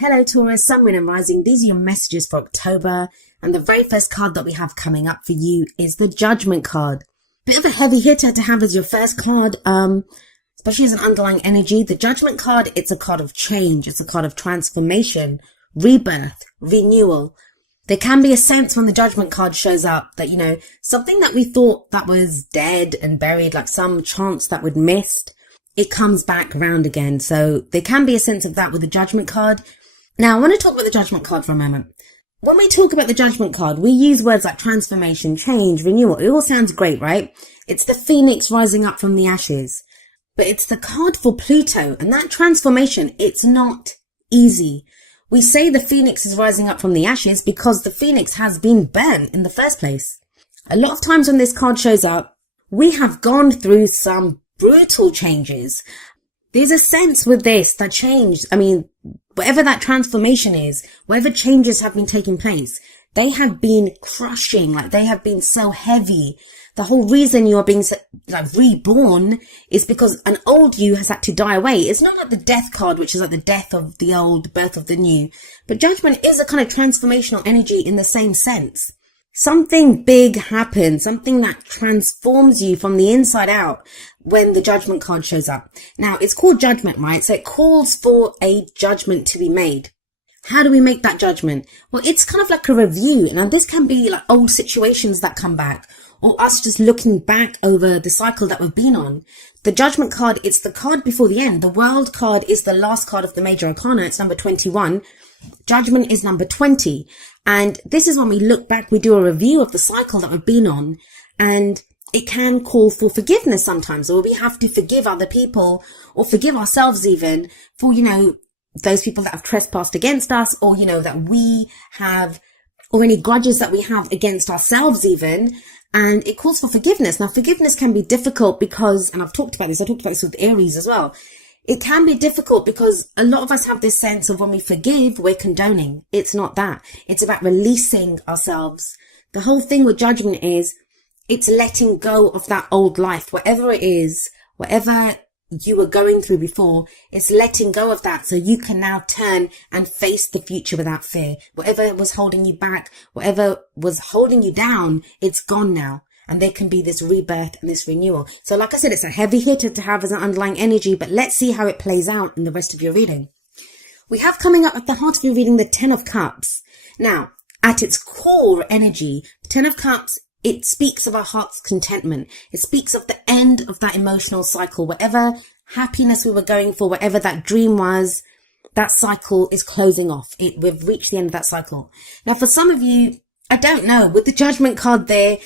Hello Taurus, Sun, Moon and Rising. These are your messages for October. And the very first card that we have coming up for you is the Judgment card. Bit of a heavy hitter to have as your first card, especially as an underlying energy. The Judgment card, it's a card of change. It's a card of transformation, rebirth, renewal. There can be a sense when the Judgment card shows up that, something that we thought that was dead and buried, like some chance that we'd missed, it comes back around again. So there can be a sense of that with the Judgment card. Now, I want to talk about the Judgment card for a moment. When we talk about the Judgment card, we use words like transformation, change, renewal. It all sounds great, right? It's the phoenix rising up from the ashes. But it's the card for Pluto, and that transformation, it's not easy. We say the phoenix is rising up from the ashes because the phoenix has been burnt in the first place. A lot of times when this card shows up, we have gone through some brutal changes. There's a sense with this that change, whatever that transformation is, whatever changes have been taking place, they have been crushing, they have been so heavy. The whole reason you are being reborn is because an old you has had to die away. It's not like the death card, which is like the death of the old, birth of the new. But Judgment is a kind of transformational energy in the same sense. Something big happens, something that transforms you from the inside out when the Judgment card shows up. Now, it's called Judgment, right? So it calls for a judgment to be made. How do we make that judgment? Well, it's kind of like a review. Now, this can be like old situations that come back, or us just looking back over the cycle that we've been on. The Judgment card, it's the card before the end. The World card is the last card of the major arcana. It's number 21. Judgment is number 20. And this is when we look back, we do a review of the cycle that we've been on, and it can call for forgiveness sometimes, or we have to forgive other people or forgive ourselves even for, those people that have trespassed against us, or, that we have, or any grudges that we have against ourselves even. And it calls for forgiveness. Now, forgiveness can be difficult because, and I talked about this with Aries as well. It can be difficult because a lot of us have this sense of when we forgive, we're condoning. It's not that. It's about releasing ourselves. The whole thing with Judgment is it's letting go of that old life, whatever it is, whatever you were going through before, it's letting go of that so you can now turn and face the future without fear. Whatever was holding you back, whatever was holding you down, it's gone now. And there can be this rebirth and this renewal. So like I said, it's a heavy hitter to have as an underlying energy, but let's see how it plays out in the rest of your reading. We have coming up at the heart of your reading the Ten of Cups. Now, at its core energy, the Ten of Cups, it speaks of our heart's contentment. It speaks of the end of that emotional cycle. Whatever happiness we were going for, whatever that dream was, that cycle is closing off. We've reached the end of that cycle. Now, for some of you, I don't know, with the Judgment card there,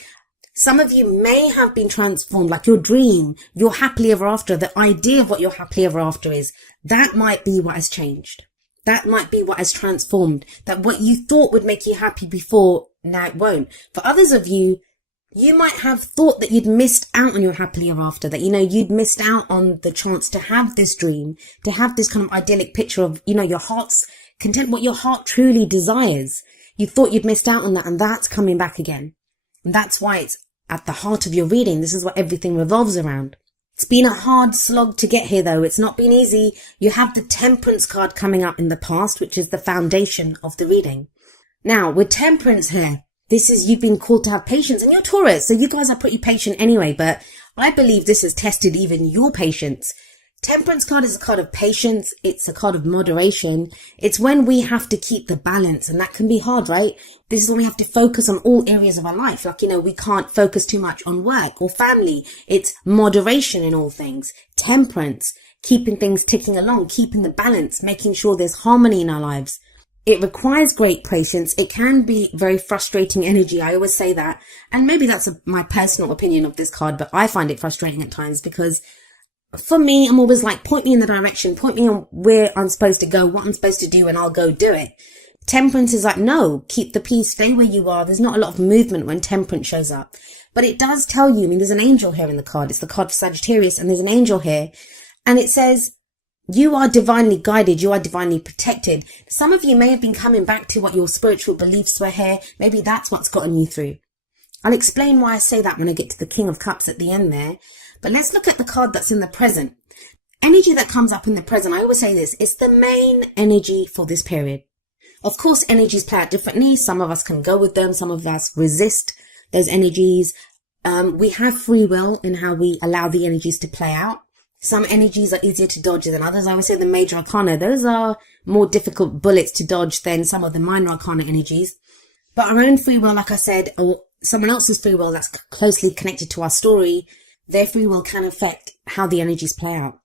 some of you may have been transformed, like your dream, your happily ever after, the idea of what your happily ever after is. That might be what has changed. That might be what has transformed. That what you thought would make you happy before, now it won't. For others of you, you might have thought that you'd missed out on your happily ever after, that, you'd missed out on the chance to have this dream, to have this kind of idyllic picture of, your heart's content, what your heart truly desires. You thought you'd missed out on that, and that's coming back again. And that's why it's at the heart of your reading. This is what everything revolves around. It's been a hard slog to get here, though. It's not been easy. You have the Temperance card coming up in the past, which is the foundation of the reading. Now, with Temperance here, this is you've been called to have patience, and you're Taurus, so you guys are pretty patient anyway, but I believe this has tested even your patience. Temperance card is a card of patience. It's a card of moderation. It's when we have to keep the balance, and that can be hard, right? This is when we have to focus on all areas of our life. We can't focus too much on work or family. It's moderation in all things. Temperance, keeping things ticking along, keeping the balance, making sure there's harmony in our lives. It requires great patience. It can be very frustrating energy. I always say that. And maybe that's my personal opinion of this card, but I find it frustrating at times because for me, I'm always like, point me in the direction, point me on where I'm supposed to go, what I'm supposed to do, and I'll go do it. Temperance is like, no, keep the peace, stay where you are. There's not a lot of movement when Temperance shows up. But it does tell you, there's an angel here in the card. It's the card for Sagittarius, and there's an angel here. And it says, you are divinely guided. You are divinely protected. Some of you may have been coming back to what your spiritual beliefs were here. Maybe that's what's gotten you through. I'll explain why I say that when I get to the King of Cups at the end there. But let's look at the card that's in the present. energy that comes up in the present, I always say this, it's the main energy for this period. Of course, energies play out differently. Some of us can go with them. Some of us resist those energies. We have free will in how we allow the energies to play out. Some energies are easier to dodge than others. I would say the major arcana, those are more difficult bullets to dodge than some of the minor arcana energies. But our own free will, like I said, or someone else's free will that's closely connected to our story, their free will can affect how the energies play out.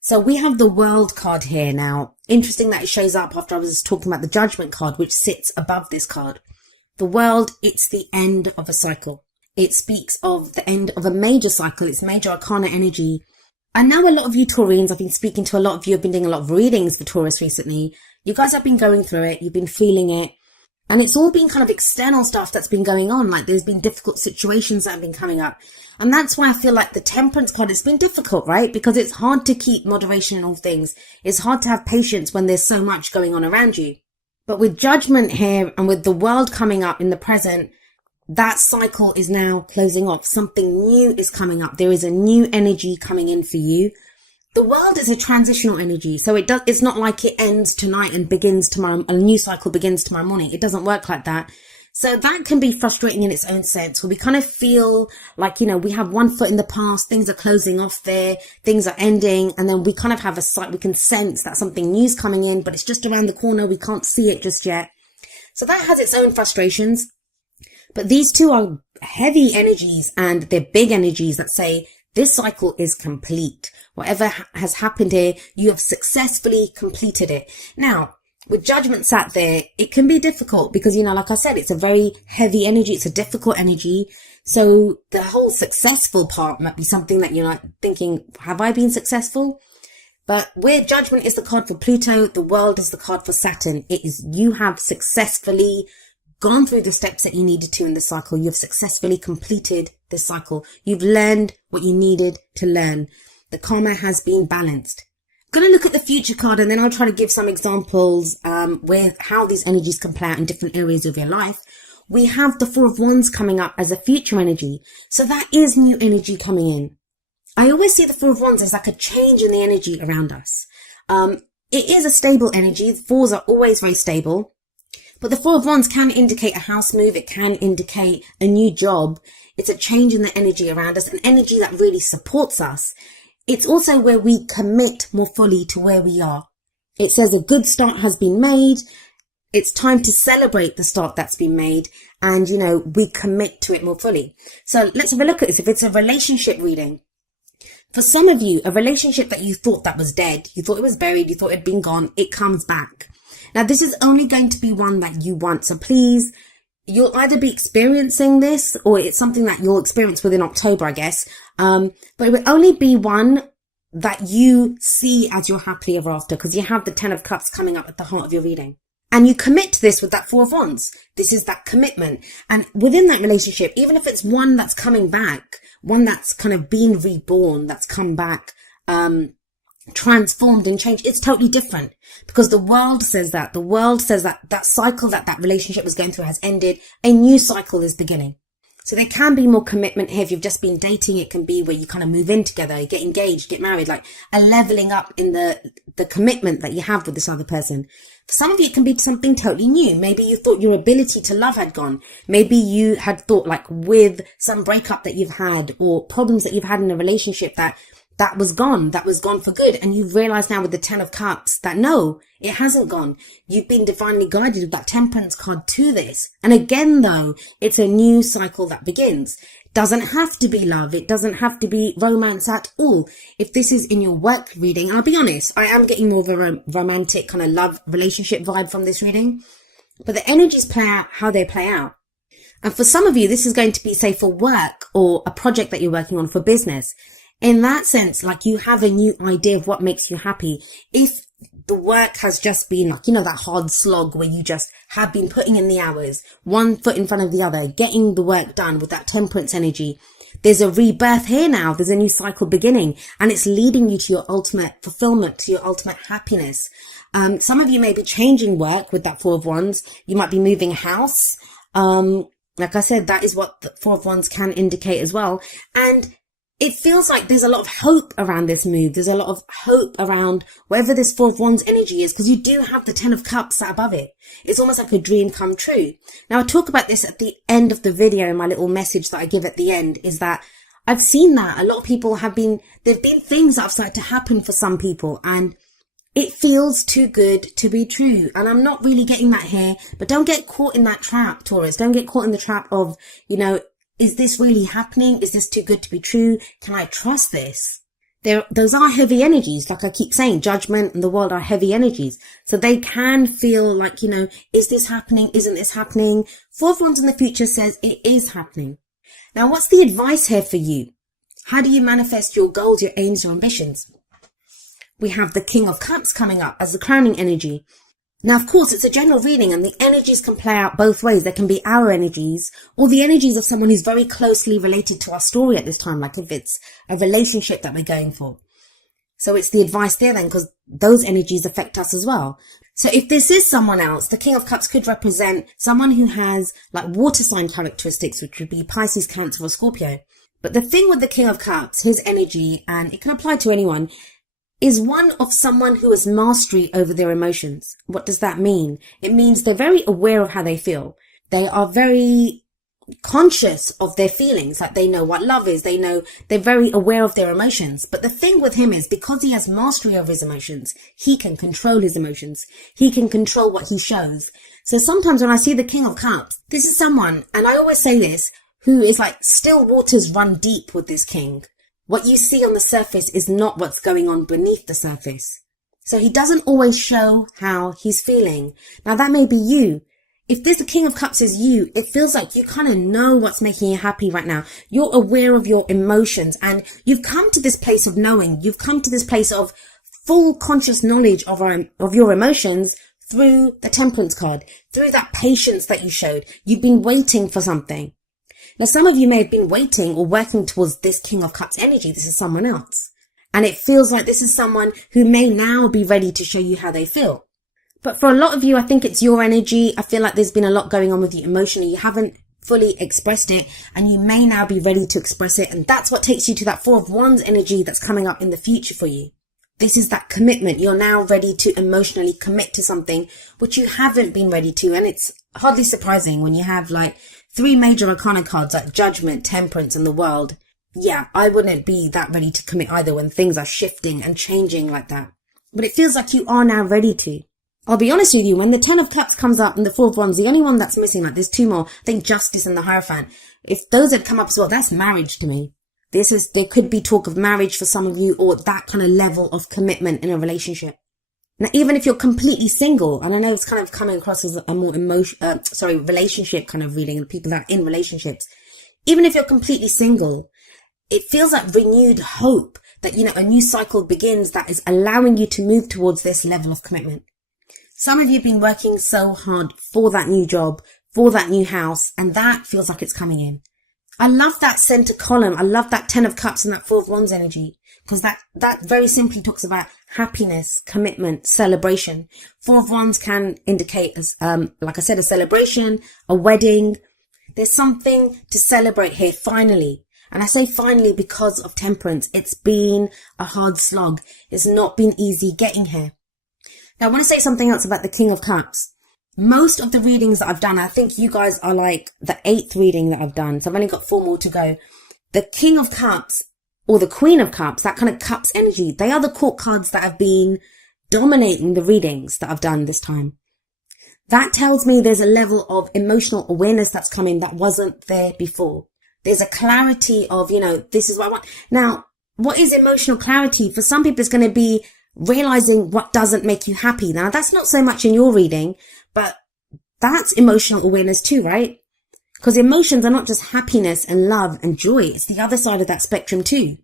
So we have the World card here now. Interesting that it shows up after I was talking about the Judgment card, which sits above this card. The World, it's the end of a cycle. It speaks of the end of a major cycle. It's major arcana energy. I know a lot of you Taurians, I've been speaking to a lot of you, I've been doing a lot of readings for Taurus recently. You guys have been going through it. You've been feeling it. And it's all been kind of external stuff that's been going on. Like there's been difficult situations that have been coming up. And that's why I feel like the Temperance card, it's been difficult, right? Because it's hard to keep moderation in all things. It's hard to have patience when there's so much going on around you. But with Judgment here and with the World coming up in the present, that cycle is now closing off. Something new is coming up. There is a new energy coming in for you. The World is a transitional energy. So it's not like it ends tonight and begins tomorrow. A new cycle begins tomorrow morning. It doesn't work like that. So that can be frustrating in its own sense, where we kind of feel like, we have one foot in the past, things are closing off there, things are ending, and then we kind of have we can sense that something new's coming in, but it's just around the corner. We can't see it just yet. So that has its own frustrations. But these two are heavy energies, and they're big energies that say this cycle is complete. Whatever has happened here, you have successfully completed it. Now, with Judgment sat there, it can be difficult because, like I said, it's a very heavy energy. It's a difficult energy. So the whole successful part might be something that you're like thinking, have I been successful? But where Judgment is the card for Pluto, the World is the card for Saturn. It is, you have successfully gone through the steps that you needed to in the cycle. You've successfully completed this cycle. You've learned what you needed to learn. The karma has been balanced. I'm going to look at the future card, and then I'll try to give some examples with how these energies can play out in different areas of your life. We have the Four of Wands coming up as a future energy. So that is new energy coming in. I always see the Four of Wands as like a change in the energy around us. It is a stable energy. The fours are always very stable. But the Four of Wands can indicate a house move. It can indicate a new job. It's a change in the energy around us, an energy that really supports us. It's also where we commit more fully to where we are. It says a good start has been made. It's time to celebrate the start that's been made. And, we commit to it more fully. So let's have a look at this. If it's a relationship reading, for some of you, a relationship that you thought that was dead, you thought it was buried, you thought it had been gone, it comes back. Now, this is only going to be one that you want. So please, you'll either be experiencing this or it's something that you'll experience within October, I guess. But it will only be one that you see as your happily ever after, because you have the 10 of Cups coming up at the heart of your reading. And you commit to this with that Four of Wands. This is that commitment. And within that relationship, even if it's one that's coming back, one that's kind of been reborn, that's come back, transformed and changed, it's totally different, because the World says that. The World says that that cycle that relationship was going through has ended. A new cycle is beginning. So there can be more commitment here. If you've just been dating, it can be where you kind of move in together, get engaged, get married, like a leveling up in the commitment that you have with this other person. For some of you, it can be something totally new. Maybe you thought your ability to love had gone. Maybe you had thought, like, with some breakup that you've had or problems that you've had in a relationship, that was gone for good. And you've realized now with the 10 of Cups that no, it hasn't gone. You've been divinely guided with that Temperance card to this. And again, though, it's a new cycle that begins. Doesn't have to be love. It doesn't have to be romance at all. If this is in your work reading, I'll be honest, I am getting more of a romantic kind of love relationship vibe from this reading. But the energies play out how they play out. And for some of you, this is going to be, say, for work or a project that you're working on for business. In that sense, like, you have a new idea of what makes you happy. If the work has just been like, that hard slog where you just have been putting in the hours, one foot in front of the other, getting the work done with that Temperance energy, there's a rebirth here now. There's a new cycle beginning, and it's leading you to your ultimate fulfillment, to your ultimate happiness. Some of you may be changing work with that Four of Wands. You might be moving house. Like I said, that is what the Four of Wands can indicate as well. And it feels like there's a lot of hope around this move. There's a lot of hope around wherever this Four of Wands energy is, because you do have the Ten of Cups sat above it. It's almost like a dream come true. Now, I talk about this at the end of the video. My little message that I give at the end is that I've seen that a lot of people there've been things that have started to happen for some people, and it feels too good to be true. And I'm not really getting that here, but don't get caught in that trap, Taurus. Don't get caught in the trap of, is this really happening? Is this too good to be true? Can I trust this? Those are heavy energies. Like I keep saying, judgment and the world are heavy energies. So they can feel like, is this happening? Isn't this happening? Four of Wands in the future says it is happening. Now, what's the advice here for you? How do you manifest your goals, your aims, your ambitions? We have the King of Cups coming up as the crowning energy. Now, of course, it's a general reading and the energies can play out both ways. There can be our energies or the energies of someone who's very closely related to our story at this time, like if it's a relationship that we're going for. So it's the advice there then, because those energies affect us as well. So if this is someone else, the King of Cups could represent someone who has like water sign characteristics, which would be Pisces, Cancer, or Scorpio. But the thing with the King of Cups, his energy, and it can apply to anyone, is one of someone who has mastery over their emotions. What does that mean? It means they're very aware of how they feel. They are very conscious of their feelings, like they know what love is. They're very aware of their emotions. But the thing with him is, because he has mastery over his emotions, he can control his emotions. He can control what he shows. So sometimes when I see the King of Cups, this is someone, and I always say this, who is like still waters run deep with this king. What you see on the surface is not what's going on beneath the surface. So he doesn't always show how he's feeling. Now that may be you. If the King of Cups is you, it feels like you kind of know what's making you happy right now. You're aware of your emotions and you've come to this place of knowing. You've come to this place of full conscious knowledge of your emotions through the Temperance card, through that patience that you showed. You've been waiting for something. Now, some of you may have been waiting or working towards this King of Cups energy. This is someone else. And it feels like this is someone who may now be ready to show you how they feel. But for a lot of you, I think it's your energy. I feel like there's been a lot going on with you emotionally. You haven't fully expressed it and you may now be ready to express it. And that's what takes you to that Four of Wands energy that's coming up in the future for you. This is that commitment. You're now ready to emotionally commit to something which you haven't been ready to. And it's hardly surprising when you have like 3 major arcana cards like Judgment, Temperance, and the World. Yeah, I wouldn't be that ready to commit either when things are shifting and changing like that. But it feels like you are now ready to. I'll be honest with you, when the Ten of Cups comes up and the Four of Wands, the only one that's missing, like there's 2 more, I think Justice and the Hierophant. If those had come up as well, that's marriage to me. There could be talk of marriage for some of you, or that kind of level of commitment in a relationship. Now, even if you're completely single, and I know it's kind of coming across as a more relationship kind of reading, the people that are in relationships. Even if you're completely single, it feels like renewed hope that, a new cycle begins that is allowing you to move towards this level of commitment. Some of you have been working so hard for that new job, for that new house, and that feels like it's coming in. I love that center column. I love that 10 of Cups and that 4 of Wands energy, because that very simply talks about happiness, commitment, celebration. 4 of Wands can indicate, as like I said, a celebration, a wedding. There's something to celebrate here, finally. And I say finally because of Temperance. It's been a hard slog. It's not been easy getting here. Now, I want to say something else about the King of Cups. Most of the readings that I've done, I think you guys are like the 8th reading that I've done. So I've only got 4 more to go. The King of Cups or the Queen of Cups, that kind of Cups energy, they are the court cards that have been dominating the readings that I've done this time. That tells me there's a level of emotional awareness that's coming that wasn't there before. There's a clarity of, this is what I want. Now, what is emotional clarity? For some people, it's going to be realizing what doesn't make you happy. Now, that's not so much in your reading, but that's emotional awareness too, right? Because emotions are not just happiness and love and joy. It's the other side of that spectrum too.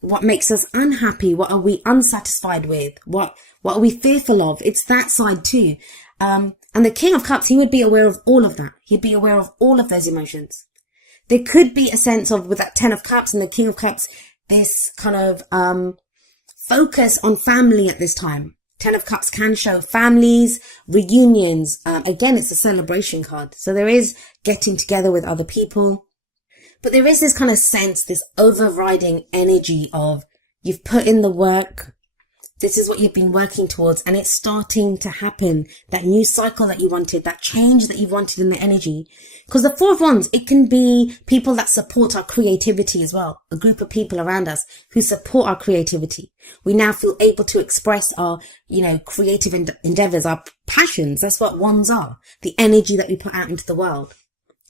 What makes us unhappy? What are we unsatisfied with? What are we fearful of? It's that side too. And the King of Cups, he would be aware of all of that. He'd be aware of all of those emotions. There could be a sense of, with that 10 of Cups and the King of Cups, this kind of focus on family at this time. 10 of Cups can show families, reunions. Again, it's a celebration card. So there is getting together with other people. But there is this kind of sense, this overriding energy of you've put in the work. This is what you've been working towards, and it's starting to happen. That new cycle that you wanted, that change that you wanted in the energy. Because the Four of Wands, it can be people that support our creativity as well. A group of people around us who support our creativity. We now feel able to express our, creative endeavors, our passions. That's what wands are. The energy that we put out into the world.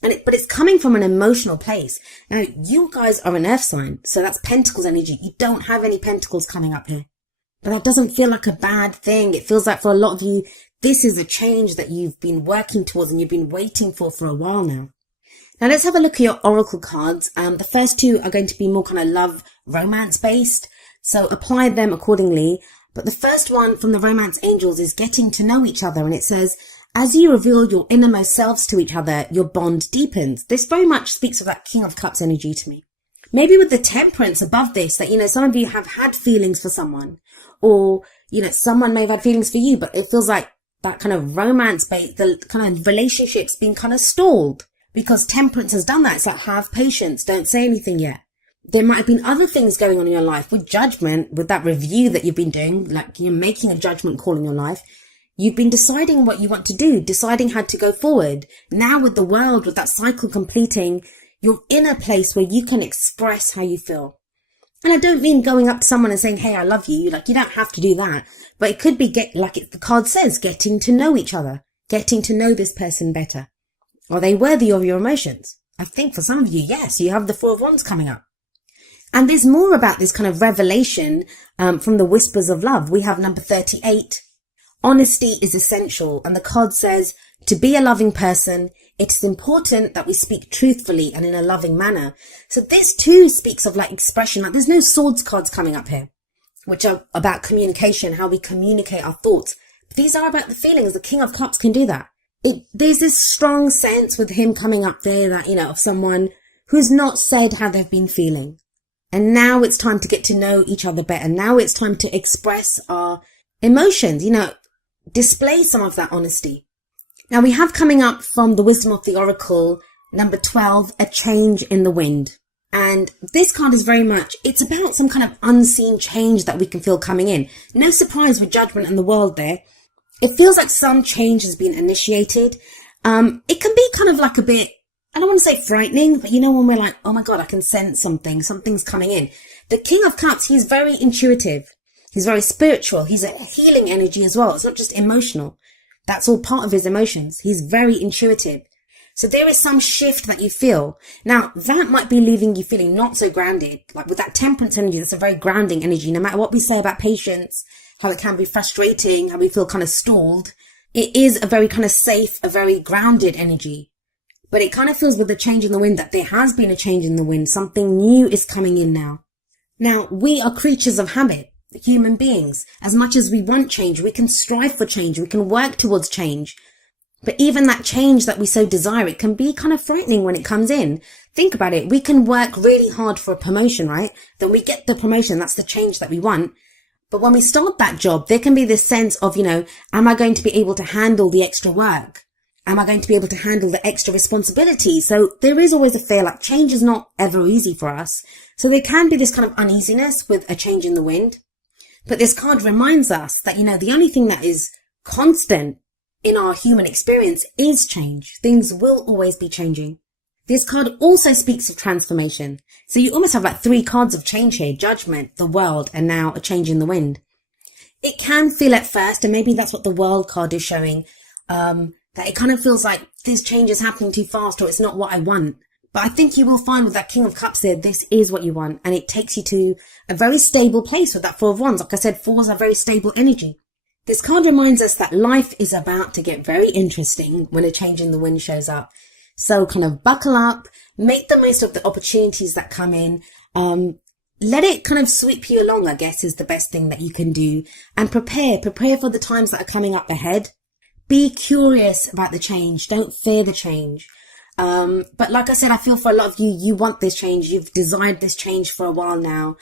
But it's coming from an emotional place. Now, you guys are an earth sign, so that's Pentacles energy. You don't have any Pentacles coming up here. But that doesn't feel like a bad thing. It feels like for a lot of you, this is a change that you've been working towards and you've been waiting for a while now. Now let's have a look at your oracle cards. The first two are going to be more kind of love, romance based. So apply them accordingly. But the first one from the romance angels is getting to know each other. And it says, as you reveal your innermost selves to each other, your bond deepens. This very much speaks of that King of Cups energy to me. Maybe with the Temperance above this, that, some of you have had feelings for someone. Or, someone may have had feelings for you, but it feels like that kind of romance-based, the kind of relationship's been kind of stalled. Because Temperance has done that. It's like, have patience, don't say anything yet. There might have been other things going on in your life with Judgment, with that review that you've been doing, like you're making a judgment call in your life. You've been deciding what you want to do, deciding how to go forward. Now with the World, with that cycle completing, you're in a place where you can express how you feel. And I don't mean going up to someone and saying, hey, I love you. Like, you don't have to do that. But it could be the card says, getting to know each other, getting to know this person better. Are they worthy of your emotions? I think for some of you, yes, you have the Four of Wands coming up. And there's more about this kind of revelation from the Whispers of Love. We have number 38. Honesty is essential. And the card says, to be a loving person, it is important that we speak truthfully and in a loving manner. So this too speaks of expression. There's no swords cards coming up here, which are about communication, how we communicate our thoughts. But these are about the feelings. The King of Cups can do that. There's this strong sense with him coming up there that, of someone who's not said how they've been feeling. And now it's time to get to know each other better. Now it's time to express our emotions, display some of that honesty. Now we have coming up from the Wisdom of the Oracle, number 12, a change in the wind. And this card is very much, it's about some kind of unseen change that we can feel coming in. No surprise with Judgment and the World there. It feels like some change has been initiated. It can be kind of like a bit, I don't want to say frightening, but when we're like, oh my God, I can sense something's coming in. The King of Cups, he's very intuitive. He's very spiritual. He's a healing energy as well. It's not just emotional. That's all part of his emotions. He's very intuitive. So there is some shift that you feel. Now, that might be leaving you feeling not so grounded. Like with that Temperance energy, that's a very grounding energy. No matter what we say about patience, how it can be frustrating, how we feel kind of stalled, it is a very kind of safe, a very grounded energy. But it kind of feels with the change in the wind that there has been a change in the wind. Something new is coming in now. Now, we are creatures of habit. Human beings. As much as we want change, we can strive for change, we can work towards change. But even that change that we so desire, it can be kind of frightening when it comes in. Think about it. We can work really hard for a promotion, right? Then we get the promotion. That's the change that we want. But when we start that job, there can be this sense of, am I going to be able to handle the extra work? Am I going to be able to handle the extra responsibility? So there is always a fear, like change is not ever easy for us. So there can be this kind of uneasiness with a change in the wind. But this card reminds us that, the only thing that is constant in our human experience is change. Things will always be changing. This card also speaks of transformation. So you almost have 3 cards of change here: Judgment, the World, and now a change in the wind. It can feel at first, and maybe that's what the World card is showing, that it kind of feels like this change is happening too fast, or it's not what I want. But I think you will find with that King of Cups there, this is what you want. And it takes you to a very stable place with that Four of Wands. Like I said, fours are very stable energy. This card reminds us that life is about to get very interesting when a change in the wind shows up. So kind of buckle up, make the most of the opportunities that come in. Let it kind of sweep you along, I guess, is the best thing that you can do. And prepare for the times that are coming up ahead. Be curious about the change. Don't fear the change. But like I said, I feel for a lot of you, you want this change. You've desired this change for a while now.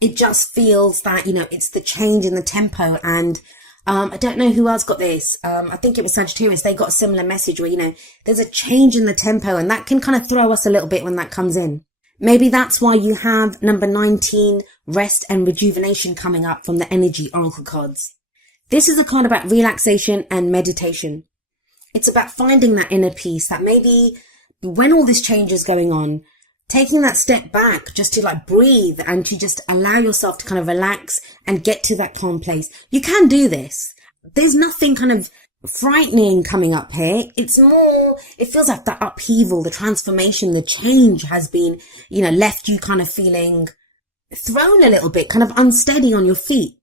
It just feels that, it's the change in the tempo, and I don't know who else got this. I think it was Sagittarius. They got a similar message where, there's a change in the tempo, and that can kind of throw us a little bit when that comes in. Maybe that's why you have number 19, rest and rejuvenation, coming up from the energy oracle cards. This is a card about relaxation and meditation. It's about finding that inner peace, that maybe when all this change is going on, taking that step back just to like breathe and to just allow yourself to kind of relax and get to that calm place. You can do this. There's nothing kind of frightening coming up here. It's more, it feels like that upheaval, the transformation, the change has been, left you kind of feeling thrown a little bit, kind of unsteady on your feet.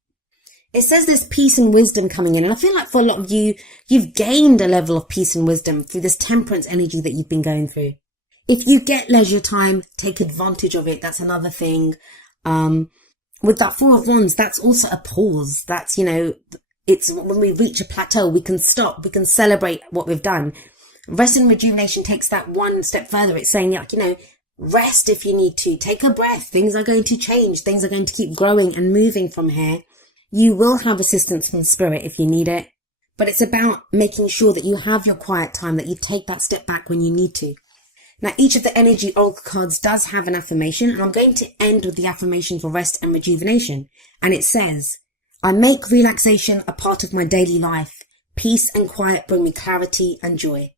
It says there's peace and wisdom coming in. And I feel like for a lot of you, you've gained a level of peace and wisdom through this temperance energy that you've been going through. If you get leisure time, take advantage of it. That's another thing. With that Four of Wands, that's also a pause. That's, it's when we reach a plateau, we can stop, we can celebrate what we've done. Rest and rejuvenation takes that one step further. It's saying, rest if you need to. Take a breath. Things are going to change. Things are going to keep growing and moving from here. You will have assistance from spirit if you need it. But it's about making sure that you have your quiet time, that you take that step back when you need to. Now, each of the energy oracle cards does have an affirmation, and I'm going to end with the affirmation for rest and rejuvenation. And it says, I make relaxation a part of my daily life. Peace and quiet bring me clarity and joy.